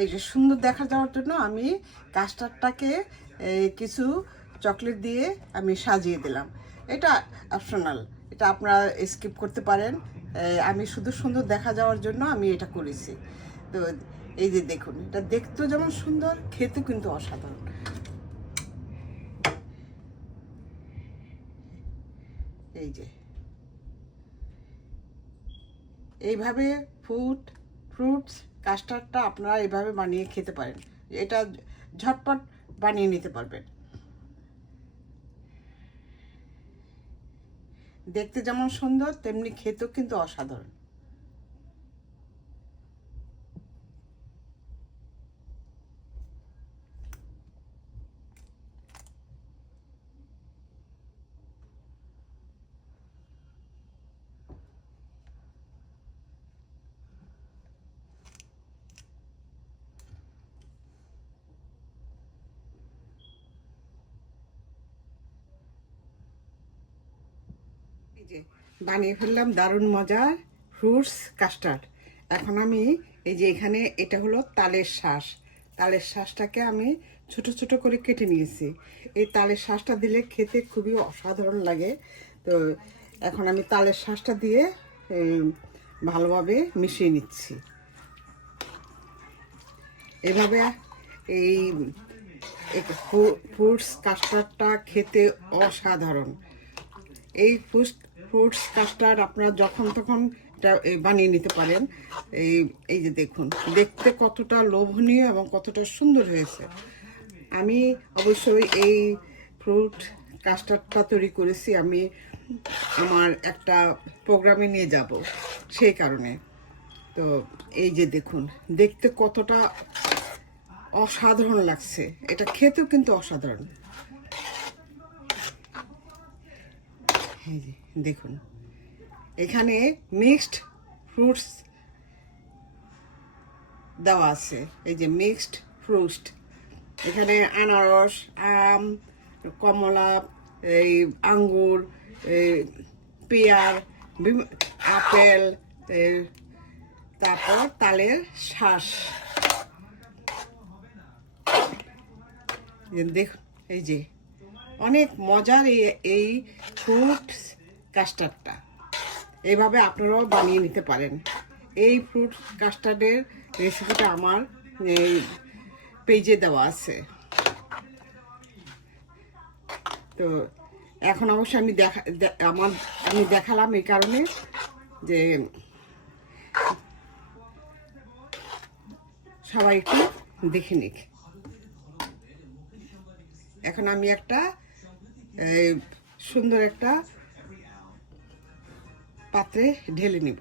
এই যে সুন্দর দেখা যাওয়ার জন্য আমি কাস্টার্ডটাকে কিছু চকলেট দিয়ে আমি সাজিয়ে দিলাম। এটা অপশনাল, এটা আপনারা স্কিপ করতে পারেন। আমি শুধু সুন্দর দেখা যাওয়ার জন্য আমি এটা করেছি। তো এই যে দেখুন, এটা দেখতেও যেমন সুন্দর খেতে কিন্তু অসাধারণ। এই যে। এইভাবে ফ্রুট ফ্রুটস কাস্টার্ডটা আপনারা এভাবে বানিয়ে খেতে পারেন। এটা ঝটপট বানিয়ে নিতে পারবেন। দেখতে যেমন সুন্দর, তেমনি খেতেও কিন্তু অসাধারণ। যে বানিয়ে ফেললাম, দারুণ মজার ফ্রুটস, কাস্টার্ড। এখন আমি এই যে এখানে এটা হলো তালের শ্বাস তালের শ্বাসটাকে আমি ছোট ছোট করে কেটে নিয়েছি। এই তালের শ্বাসটা দিলে খেতে খুবই অসাধারণ লাগে। তো এখন আমি তালের শ্বাসটা দিয়ে ভালোভাবে মিশিয়ে নিচ্ছি। এভাবে এই ফ্রুটস, কাস্টার্ডটা খেতে অসাধারণ। এই ফ্রুটস ফ্রুটস কাস্টার্ড আপনারা যখন তখন এটা বানিয়ে নিতে পারেন। এই এই যে দেখুন, দেখতে কতটা লোভনীয় এবং কতটা সুন্দর হয়েছে। আমি অবশ্যই এই ফ্রুট কাস্টার্ডটা তৈরি করেছি। আমি আমার একটা প্রোগ্রামে নিয়ে যাব, সেই কারণে। তো এই যে দেখুন, দেখতে কতটা অসাধারণ লাগছে। এটা খেতেও কিন্তু অসাধারণ। এই যে, দেখুন। এখানে মিক্সড ফ্রুটস দেওয়া আছে। এই যে মিক্সড ফ্রুটস এখানে আনারস, আম, কমলা, এই আঙ্গুর, এই পেয়ার আপেল তারপর তালের শ্বাস দেখুন, এই যে অনেক মজার এই এই ফ্রুট কাস্টার্ডটা এইভাবে আপনারাও বানিয়ে নিতে পারেন। এই ফ্রুট কাস্টার্ডের রেসিপিটা আমার, এই পেজে দেওয়া আছে। তো এখন অবশ্য আমি দেখা আমার, আমি দেখালাম এই কারণে যে সবাই একটু দেখে নিক। এখন আমি একটা সুন্দর একটা পাত্রে ঢেলে নিব।